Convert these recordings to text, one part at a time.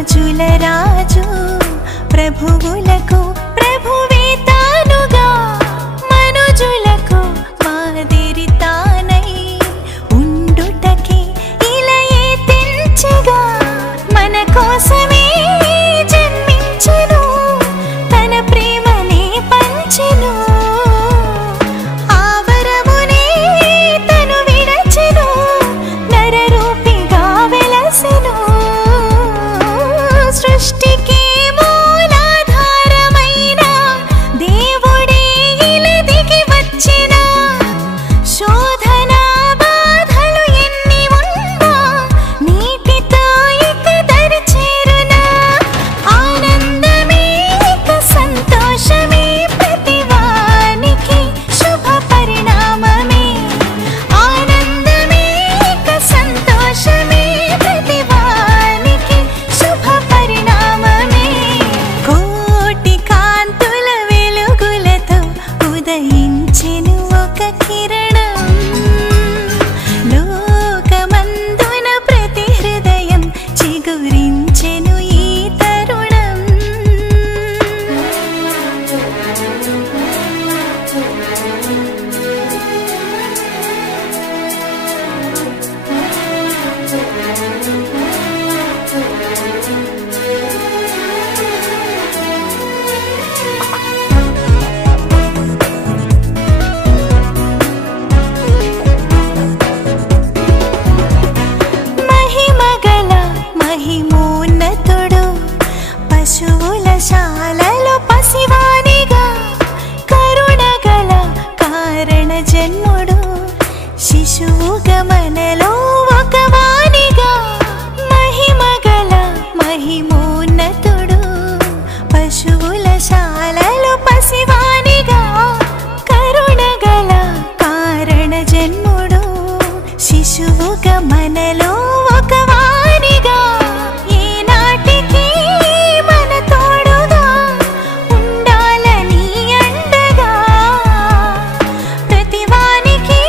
రాజుల రాజు ప్రభువులకు ప్రభువే తానుగా మనుజులకు మాదిరి తానై ఉండుటకి ఇలయే తెంచెగా మన కోసమే జన్మించెను తన ప్రేమనే పంచెను ఆవరమునే తను విడచెను నరరూపిగా వెలసెను సృష్టికి మూలాధారమైన దేవుడే ఇలా దిగి వచ్చిన శోధన బాధలు ఎన్ని ఉన్నా నీటితో ఇక దరి చేరునా ఆనందమే ఇక సంతోషమే ప్రతివానికి శుభ పరిణామమే ఆనందమే ఇక సంతోషమే ప్రతివానికి శుభ పరిణామమే కోటి కాంతుల వెలుగులతో ఉదయించెను ఒక కిరణం లోకమందున ప్రతి హృదయం చిగురించెను ఈ తరుణం మహిమగల మహిమోన్నతుడు పశువుల శాలలో పసివానిగా కరుణగల కారణ జన్ముడు శిశువుగా మనలో ఒక వానిగా మహిమగల మహిమోన్నతుడు పశువుల శాలలో పసివానిగా కరుణగల కారణ జన్ముడు శిశువుగా మనలో ఒక వానిగా ఈనాటికి మన తోడుగా ఉండాలని అండగా ప్రతివానికి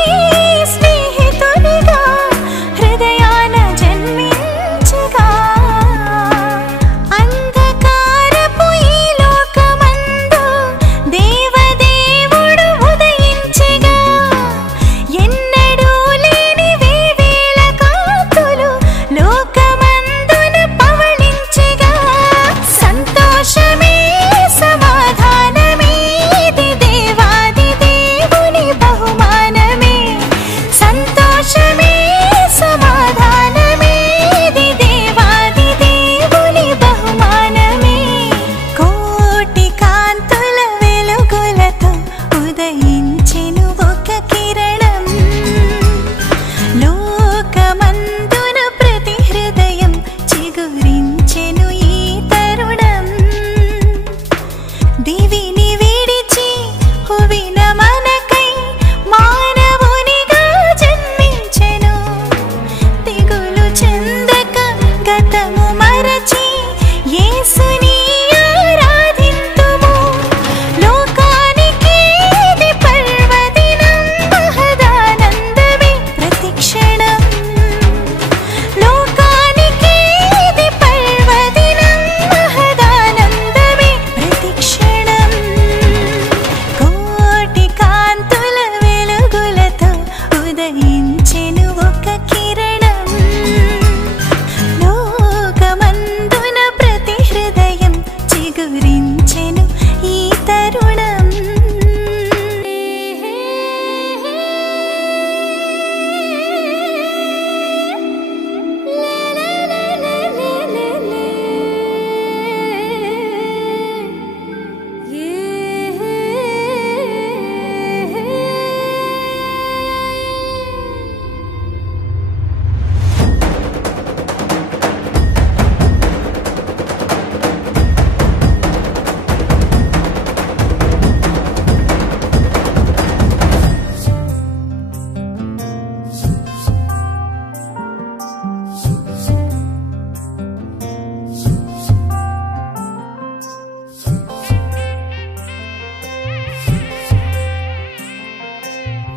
స్నేహితునిగా హృదయాన జన్మించగా అంధకారపు ఈ లోకమందు దేవదేవుడు ఉదయించెగా ఎన్నడూ లేని వేవేల కాంతులు లోకమందున పవళించెగా సంతోషమే సమాధానమే ఇది దేవాది దేవుని బహుమానమే సంతోషమే సమాధానమే ఇది దేవాది దేవుని బహుమానమే కోటి కాంతుల వెలుగులతో ఉదయించెను ఒక కిరణం లోకమందున ప్రతి హృదయం చిగురించెను ఈ తరుణం దివిని విడిచి హువిన మనకై మానవునిగా జన్మించెను దిగులు చెందక గతము మరచి యేసుని ఆరాధింతుము లోకానికి ఇది పర్వదినం మహదానందమే ప్రతి క్షణం లోకానికి ఇది పర్వదినం మహదానందమే ప్రతి క్షణం కోటి కాంతుల వెలుగులతో ఉదయించెను ఒక కిరణం లోకమందున ప్రతి హృదయం చిగురించెను ఈ తరుణం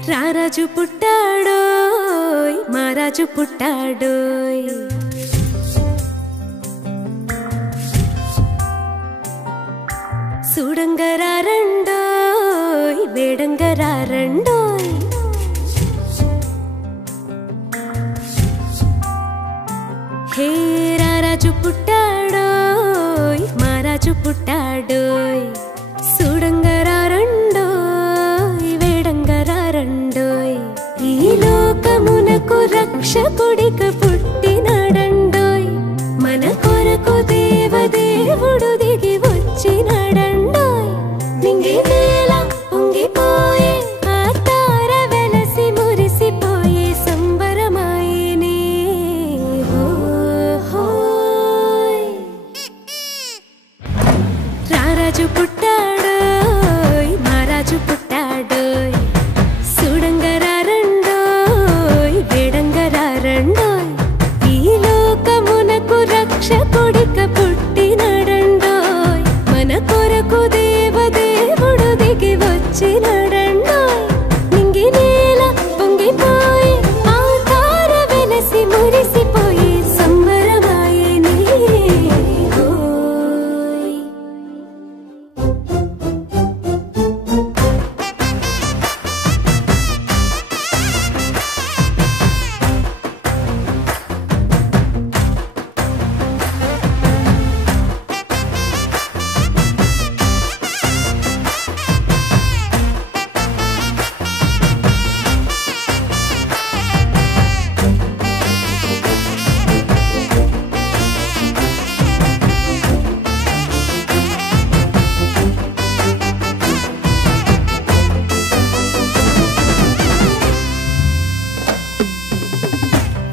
రారాజు పుట్టాడోయ్ మా రాజు పుట్టాడోయ్ సుడంగరారండోయ్ వేడంగరారండోయ్ హే రారాజు పుట్టాడోయ్ మారాజు పుట్టాడోయ్ సుడంగరారండోయ్ వేడంగరారండోయ్ ఈ లోకమునకు రక్షకుడిగా పుట్టినాడండోయ్ మన కొరకు దేవదేవుడు దిగి వచ్చినాడండోయ్ నింగి నేల పొంగిపోయే ఆ తార వెలసి మురిసిపోయే సంబరమాయనే హోయ్ రారాజు పుట్టాడోయ్ మారాజు పుట్టాడోయ్ సుడంగరారండోయ్ వేడంగరారండోయ్ ఈ లోకమునకు రక్షకుడిగా పుట్టినాడండోయ్ మన కొరకు దేవదేవుడు దిగి వచ్చినాడండోయ్ నింగి నేల పొంగిపోయి ఆ తార వెలసి మురిసిపోయి సంబరమాయనే హోయ్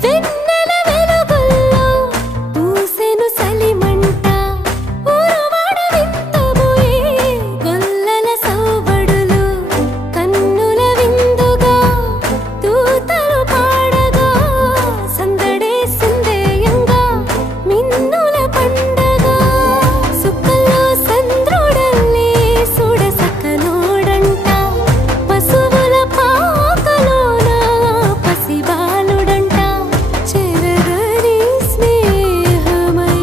వెన్నెల వెలుగుల్లో పూసెను సలిమంట ఊరువాడ వింతబోయే గొల్లల సౌబడులు కన్నుల విందుగా దూతలు పాడగా సందడే సందేయంగా మిన్నుల పండగ సుక్కల్లో సంద్రుడల్లి సుడసక్కనోడంట పశువుల పాకలోన పసిబాలుడంట చెరగని స్నేహమై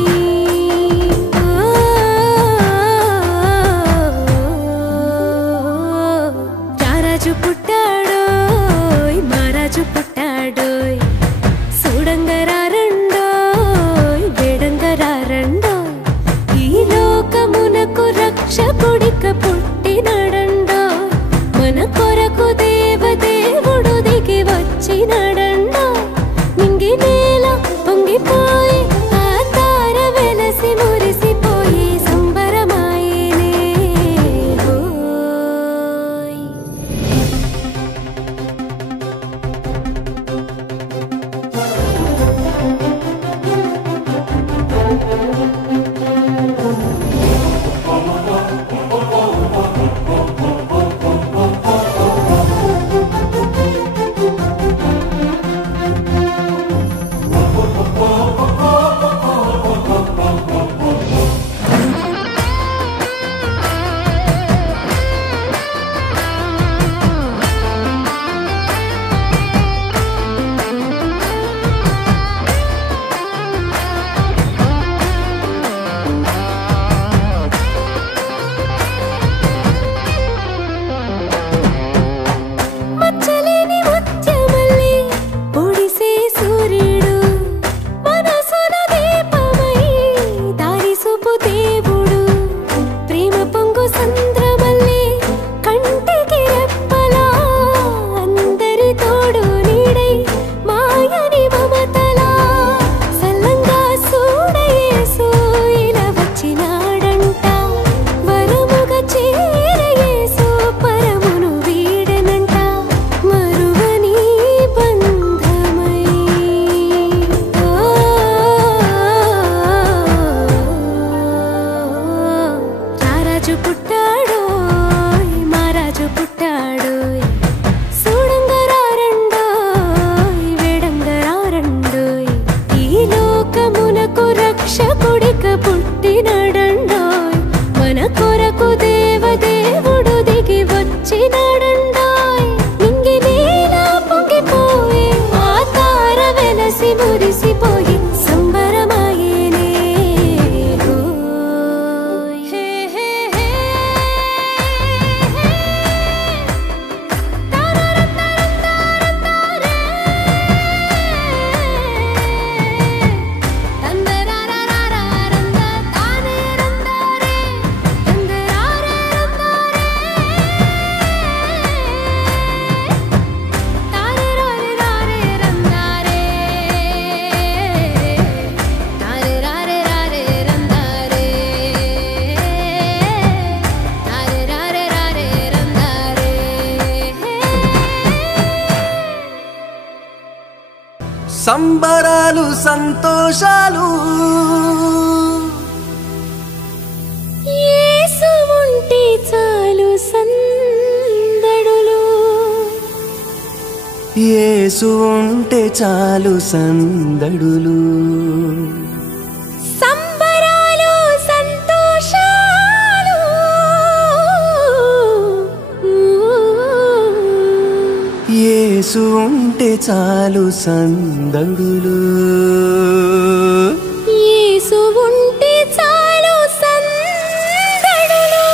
రారాజు పుట్టాడోయ్ మారాజు పుట్టాడోయ్ సుడంగరారండోయ్ వేడంగరారండోయ్ ఈ లోకమునకు రక్షకుడిగా పుట్టినాడండోయ్ మన కొరకు దేవదేవుడు దిగి వచ్చినాడండోయ్ నింగి నేల పొంగిపోయి ఆ తార వెలసి మురిసిపోయి సంబరమాయనే హోయ్ మచ్చలేని ముత్యమల్లి పొడిసే సూర్యుడు మనసున దీపమై దారి చూపు దేవుడు ప్రేమ పొంగు సంద్రమల్లి కంటికి రెప్పలా అందరి తోడు నీడై మాయని మమతలా సల్లంగా సూడయేసు ఇలా వచ్చినాడంట వరముగా చేరయేసు పరమును వీడనంట మరువని బంధమై రారాజు పుట్టాడోయ్ మారాజు పుట్టాడోయ్ సుడంగరారండోయ్ వేడంగరారండోయ్ ఈ లోకమునకు రక్షకుడిగా పుట్టినాడండోయ్ మన కొరకు దేవదేవుడు దిగి వచ్చినాడండోయ్ నింగి నేల పొంగిపోయి ఆ తార వెలసి మురిసిపోయి సంబరమాయనే హోయ్ హే హే హే సంబరాలు సంతోషాలు యేసు ఉంటే చాలు సందడులు యేసు ఉంటే చాలు సందడులు సంబరాలు సంతోషాలు యేసు ఉంటే చాలు సందడులు యేసు ఉంటే చాలు సందడులు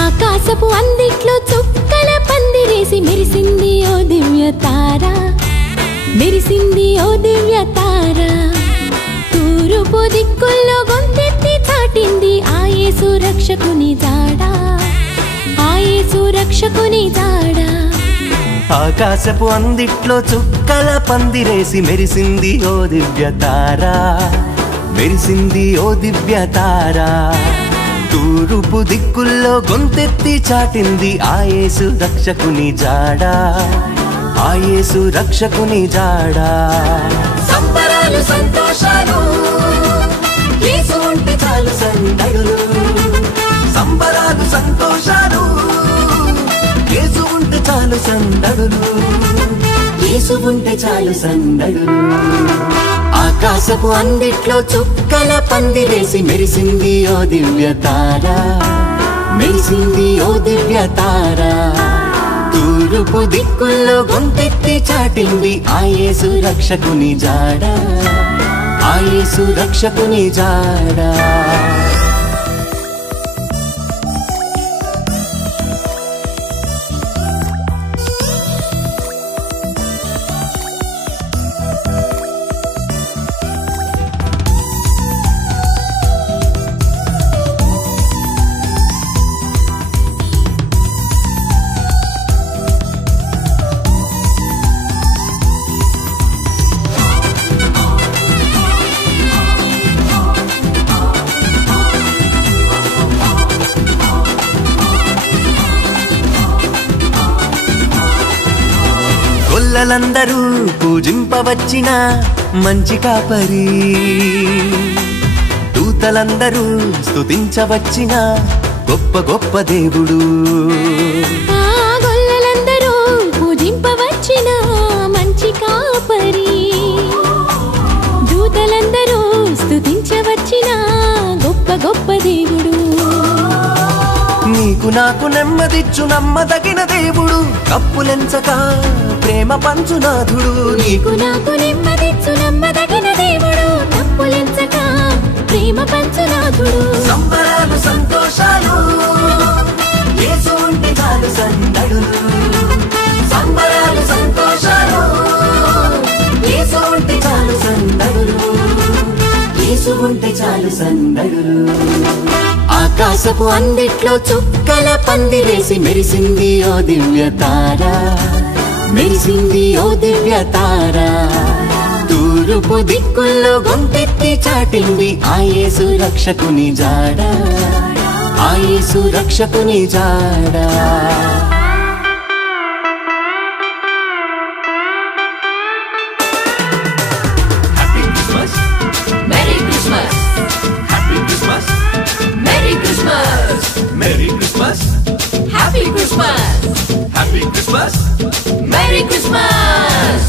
ఆకాశపు అందిట్లో చుక్కల పందిరేసి మెరిసింది ఓ దివ్య తార మెరిసింది ఓ దివ్య తార తూర్పు దిక్కుల్లో గొంతెత్తి చాటింది ఆ యేసు రక్షకుని జాడ ఆ యేసు రక్షకుని జాడ ఆకాశపు అందిట్లో చుక్కల పందిరేసి మెరిసింది ఓ దివ్య తార మెరిసింది ఓ దివ్య తార తూర్పు దిక్కుల్లో గొంతెత్తి చాటింది ఆ యేసు రక్షకుని జాడ ఆ యేసు రక్షకుని జాడ సంబరాలు సంతోషాలు యేసు ఉంటే చాలు సందడులు సంబరాలు సంతోషాలు యేసు ఉంటే చాలు సందడులు యేసు ఉంటే చాలు సందడులు ఆకాశపు అందిట్లో చుక్కల పందిరేసి మెరిసింది ఓ దివ్య తార మెరిసింది ఓ దివ్య తార తూర్పు దిక్కుల్లో గొంతెత్తి చాటింది ఆ యేసు రక్షకుని జాడ ఆ యేసు రక్షకుని జాడ గొల్లలందరూ పూజింపవచ్చిన మంచి కాపరి దూతలందరూ స్తుతించవచ్చిన గొప్ప గొప్ప దేవుడు ఆ గొల్లలందరూ పూజింపవచ్చిన మంచి కాపరి దూతలందరూ స్తుతించవచ్చిన గొప్ప గొప్ప దేవుడు నీకు నాకు నెమ్మదిచ్చు నమ్మదగిన దేవుడు కప్పులెంచక ప్రేమ పంచునాథుడు నీకు నాకు నెమ్మదిచ్చు నమ్మదగిన దేవుడు తప్పులెంచక ప్రేమ పంచునాథుడు సంబరాలు సంతోషాలు యేసు ఉంటే చాలు సందడులు సంబరాలు సంతోషాలు యేసు ఉంటే చాలు సందడులు యేసు ఉంటే చాలు సందడులు ఆకాశపు అందిట్లో చుక్కల పందిరేసి మెరిసింది ఓ దివ్య తార మెరిసింది ఓ దివ్య తార తూర్పు దిక్కుల్లో గొంతెత్తి చాటింది ఆ యేసు రక్షకుని జాడ ఆ యేసు రక్షకుని జాడ Merry Christmas Happy Christmas Merry Christmas Merry Christmas Happy Christmas Happy Christmas Merry Christmas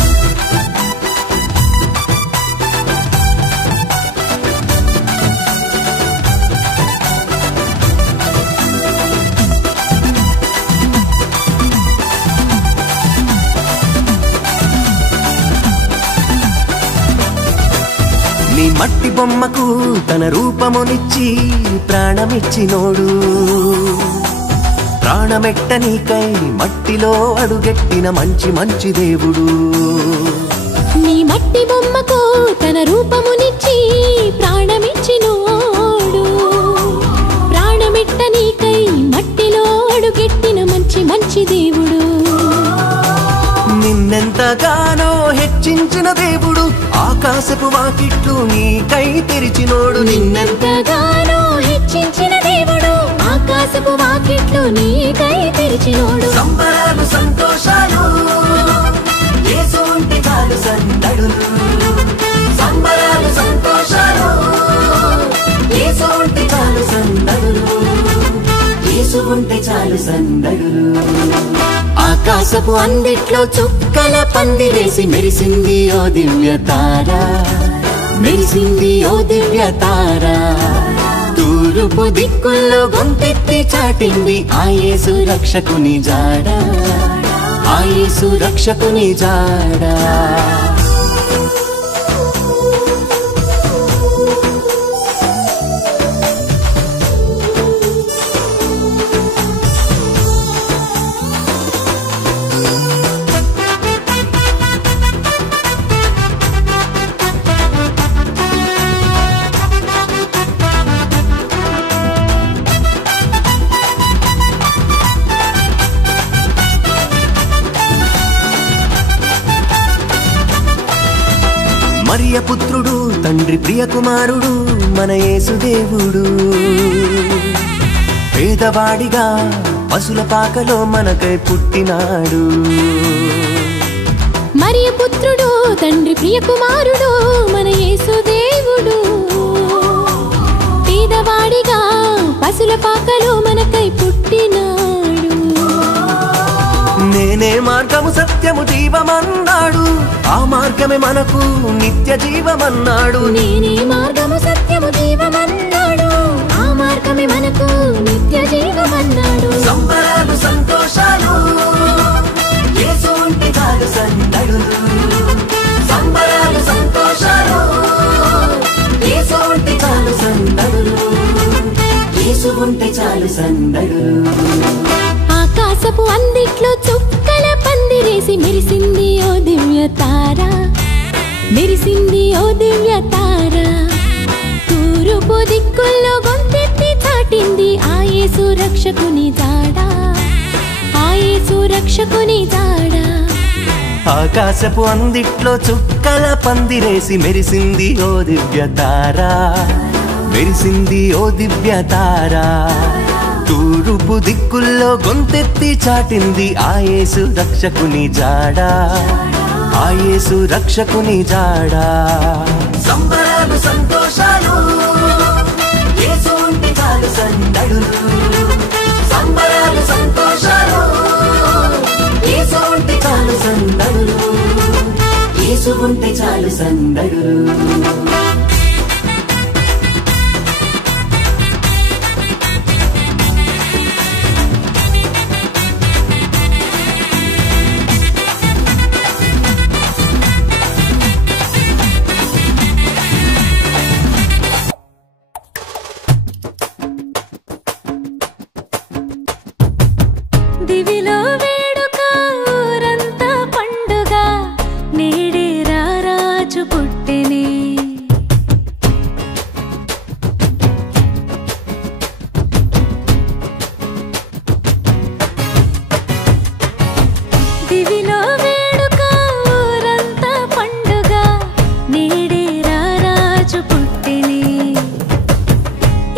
నీ మట్టి బొమ్మకు తన రూపమునిచ్చి ప్రాణమిచ్చినోడు ప్రాణమెట్ట నీకై మట్టిలో అడుగెట్టిన మంచి మంచి దేవుడు నీ మట్టి బొమ్మకు తన రూపమునిచ్చి ప్రాణమిచ్చినోడు, ప్రాణమిట్ట నీకై మట్టిలో అడుగెట్టిన మంచి మంచి దేవుడు. నిన్నెంతగానో హెచ్చించిన దేవుడు, ఆకాశపు వాకిట్లు నీకై తెరిచినోడు. నిన్నెంతగానో హెచ్చించిన దేవుడు, ఆకాశపు వాకిట్లు నీకై తెరిచినోడు. సంబరాలు సంతోషాలు యేసు ఉంటే చాలు సందడులు, సంబరాలు సంతోషాలు యేసు ఉంటే చాలు సందడులు, యేసు ఉంటే చాలు సందడులు. ఆకాశపు అందిట్లో చుక్కల పందిరేసి మెరిసింది ఓ దివ్య తార, మెరిసింది ఓ దివ్య తార. తూర్పు దిక్కుల్లో గొంతెత్తి చాటింది ఆ యేసు రక్షకుని జాడ, ఆ యేసు రక్షకుని జాడ. మరియ పుత్రుడు తండ్రి ప్రియ కుమారుడు మన యేసు దేవుడు, పేదవాడిగా పశుల పాకలో మనకై పుట్టినాడు. మరియ పుత్రుడు తండ్రి ప్రియ కుమారుడు మన యేసు దేవుడు, పేదవాడిగా పశుల పాకలో మనకై పుట్టినాడు. నేనే మార్గము సత్యము జీవమన్నాడు, ఆ మార్గమే మనకు నిత్య జీవమన్నాడు. నేనే మార్గము సత్యము జీవమన్నాడు, ఆ మార్గమే మనకు నిత్య జీవమన్నాడు. సంబరాలు సంతోషాలు యేసు ఉంటే చాలు సందడులు, సంబరాలు సంతోషాలు యేసు ఉంటే చాలు సందడులు, యేసు ఉంటే చాలు సందడులు. ఆకాశపు అందిట్లో చుక్కల పందిరేసి మెరిసింది ఓ దివ్య తార, మెరిసింది ఓ దివ్య తార. తూర్పు దిక్కుల్లో గొంతెత్తి చాటింది ఆ యేసు రక్షకుని జాడ, ఆ యేసు రక్షకుని జాడ. ఆకాశపు అందిట్లో చుక్కల పందిరేసి మెరిసింది ఓ దివ్య తార, మెరిసింది ఓ దివ్య తార. తూర్పు దిక్కుల్లో గొంతెత్తి చాటింది ఆ యేసు రక్షకుని జాడ, ఆ యేసు రక్షకుని జాడ. సంబరాలు సంతోషాలు యేసు ఉంటే చాలు సందడులు, సంబరాలు సంతోషాలు యేసు ఉంటే చాలు సందడులు, యేసు ఉంటే చాలు సందడులు. దివిలో వేడుక ఊరంతా పండుగ, నేడే రారాజు పుట్టెనే. దివిలో వేడుక ఊరంతా పండుగ, నేడే రారాజు పుట్టెనే.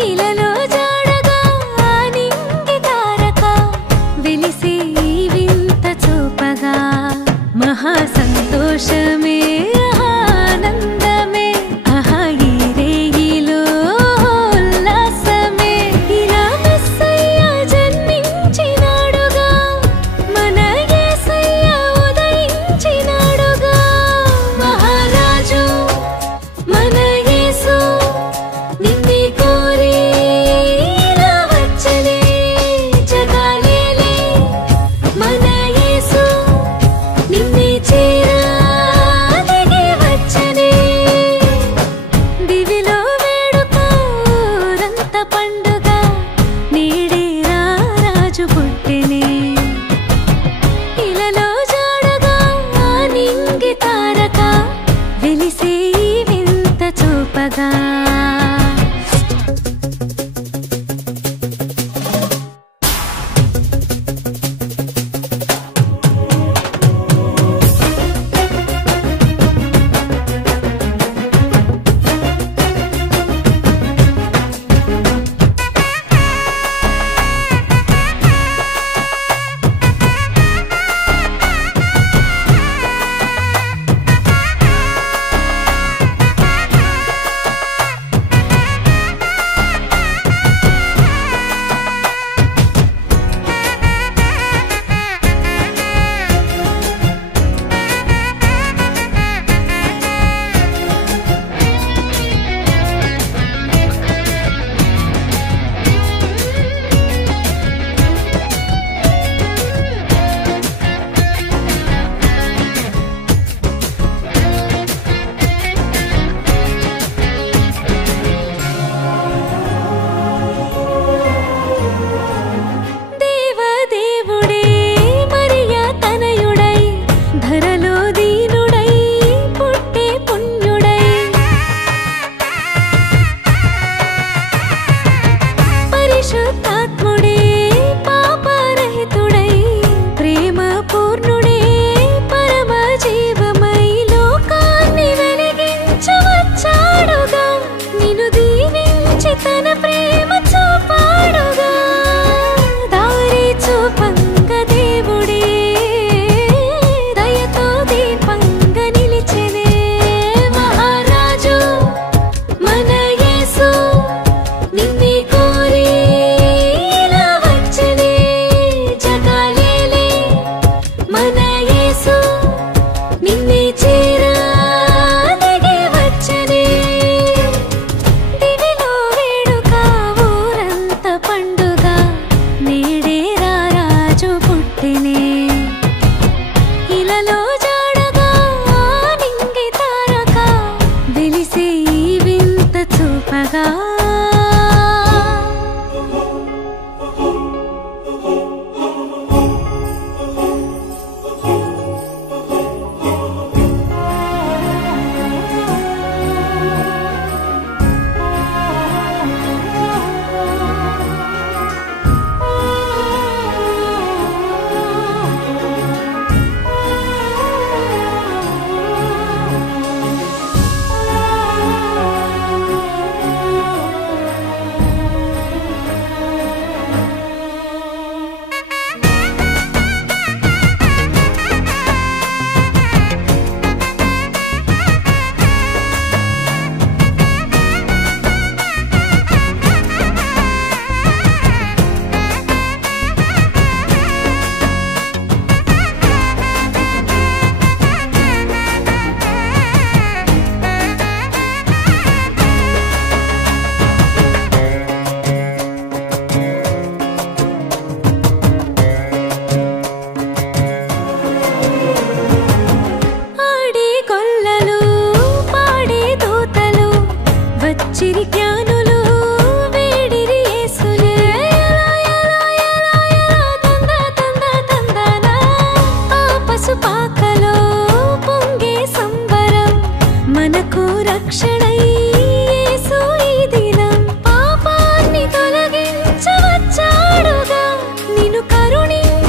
ఇలలో జాడగా నింగి తారక వెలిసి వింత చూపగా, మహా సంతోషమే ఆనందమే అహగిరేగిలో ఉల్లాసమే. ఇలా మెస్సయ్య జన్మించినాడుగా, మన యేసయ్య ఉదయించినాడుగా. మహారాజు మన యేసు నిన్నే కోరి ఇలా వచ్చలే, జగాలేలే మన యేసు నిన్నే చేరా దిగి వచ్చనే. దివిలో వేడుక ఊరంతా పండుగ, నేడే రారాజు పుట్టెనే. ఇలలో జాడగా నింగి తారక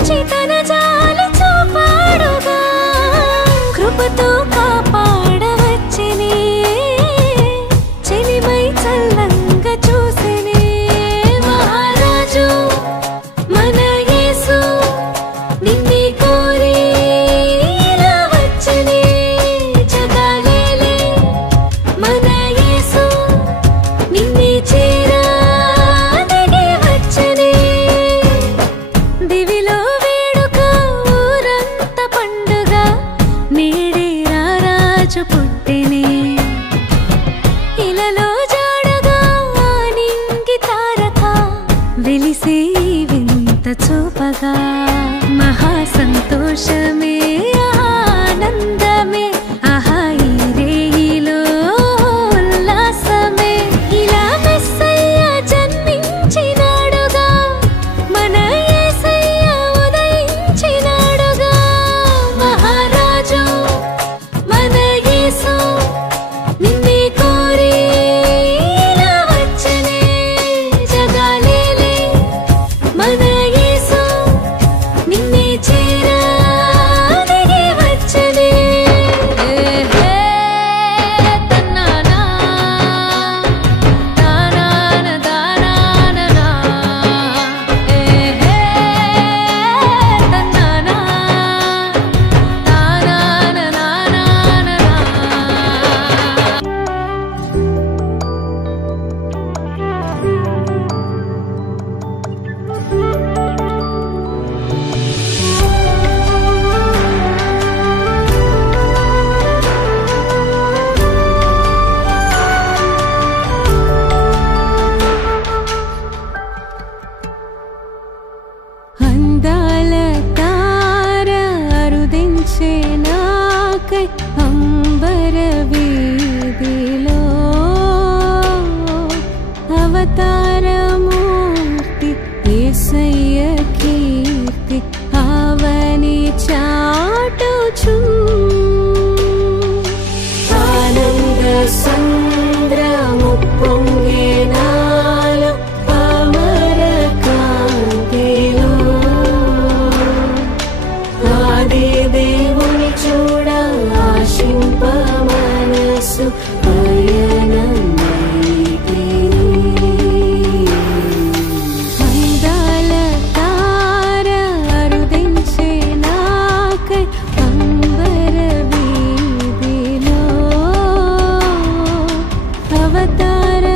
చూచి తన జాలి చూపాడుగా కృపతో కాపాడవచ్చనే చెలిమై చల్లంగా చూసెనే మహారాజు మన యేసు నిన్నే కోరి ఇలా వచ్చనే జగాలేలే మన యేసు నిన్నే చేరా దిగి వచ్చనే దివిలో వేడుక ఊరంత పండుగ నేడే రారాజు పుట్టెనే ఇలలో జాడగా నింగి తారక వెలిసే వింత చూపగా మహా సంతోషమే ఆనందమే ఆహా ఈ రేయిలో ఉల్లాసమే ఇలా మెస్సయ్య జన్మించినాడుగా మన యేసయ్య ఉదయించినాడుగా మహారాజు మన యేసు నిన్నే కోరి ఇలా వచ్చనే జగాలేలే మన యేసు నిన్నే చేరా దిగి వచ్చనే తన్నానా తానాన తానాననా తన్నానా తానాన నానాననా అందాల తార అరుదించే నాకై అంబర వీధిలో అవతారమూర్తి యేసయ్య కీర్తి అవని చాటుచు ఆనంద సంద్రము పొంగే నాలో అమర కాంతిలో ఆది దేవుని చూడ ఆశింప మనసు అందాల తార అరుదించే నాకై అంబర వీధిలో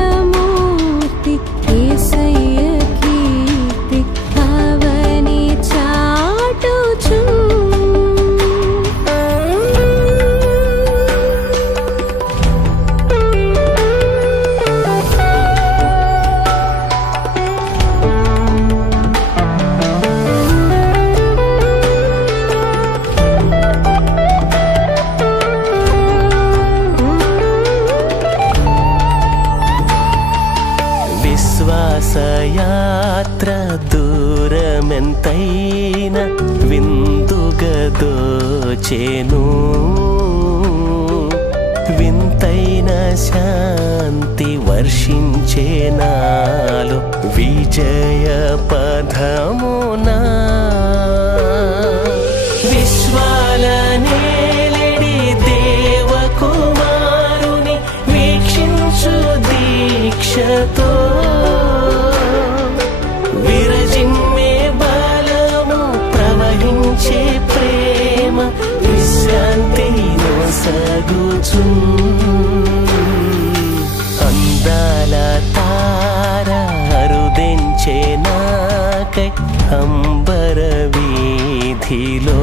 అవతారమూర్తి యేసయ్య కీర్తి అవని చాటుచు విశ్వాసయాత్ర దూరమెంతైన విందుగదోచెను వింతైన శాంతి వర్షించే నాలో విజయ పదమునా విశ్వాల నేలడి దేవకుమారుని వీక్షించు దీక్షతో విరజిమ్మే బలము ప్రవహించే ప్రేమ విశ్రాంతిలో సగుచు అందాల తార అరుదించే నాకై అంబర వీధిలో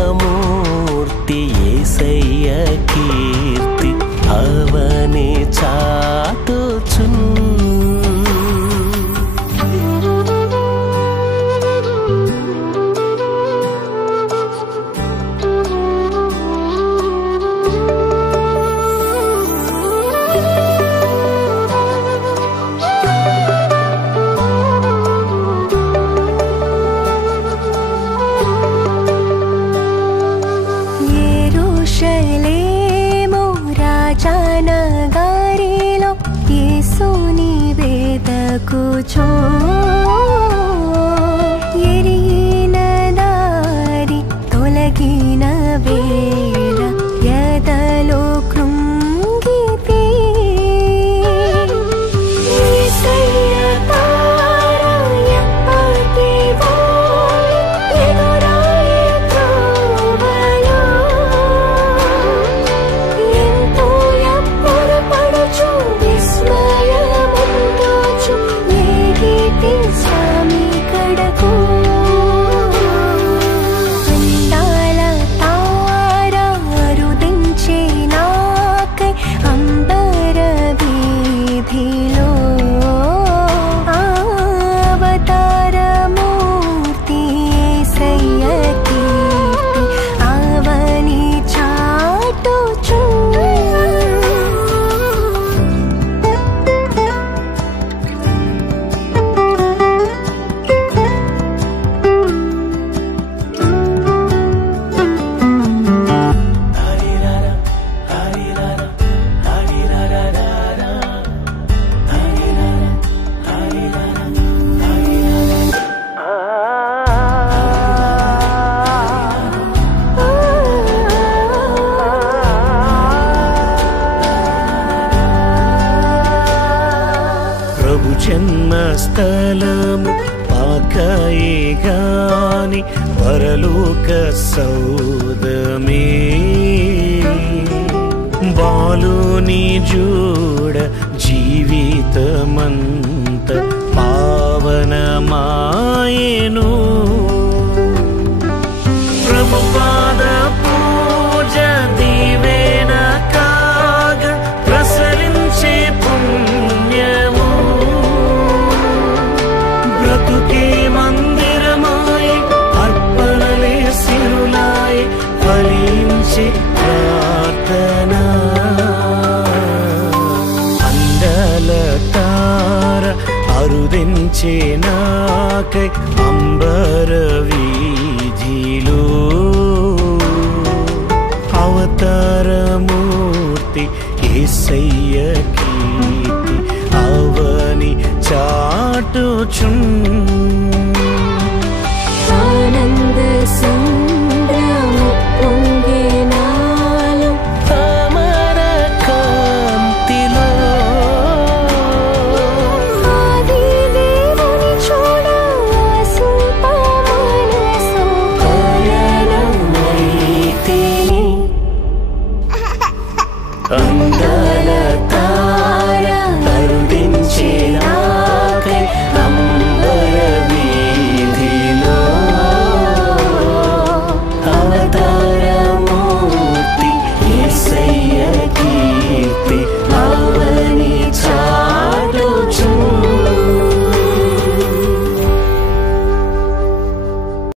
అవతారమూర్తి యేసయ్య కీర్తి అవని చాటుచు ఎరిగిన దారి తొలగిన వేళ ఎదలో కృంగితే యేసయ్య తార ఎప్పటివో ఎదురాయే త్రోవలో ఎంతో ఎప్పుడు పడుచు విస్మయముందోచు ఏగిటి స్వామి కడకు అందాల తార అరుదించే నాకై అంబర వీధిలో అవతారమూర్తి యేసయ్య కీర్తి అవని చాటుచు ప్రభు జన్మస్థలము పాకయే గాని పరలోక సౌదమే బాలుని జూడ జీవితమంత పావనమాయెను ప్రభు పాద పూజ దీవెన కాగా ప్రసరించే పుణ్యము బ్రతుకే మందిరమాయ్ అర్పణలే సిరులాయ్ ఫలించే ప్రార్థన అందల తార అరుదించే నాకై అంబర వీధిలో అవతారమూర్తి యేసయ్య కీర్తి అవని చాటుచున్ ఆనంద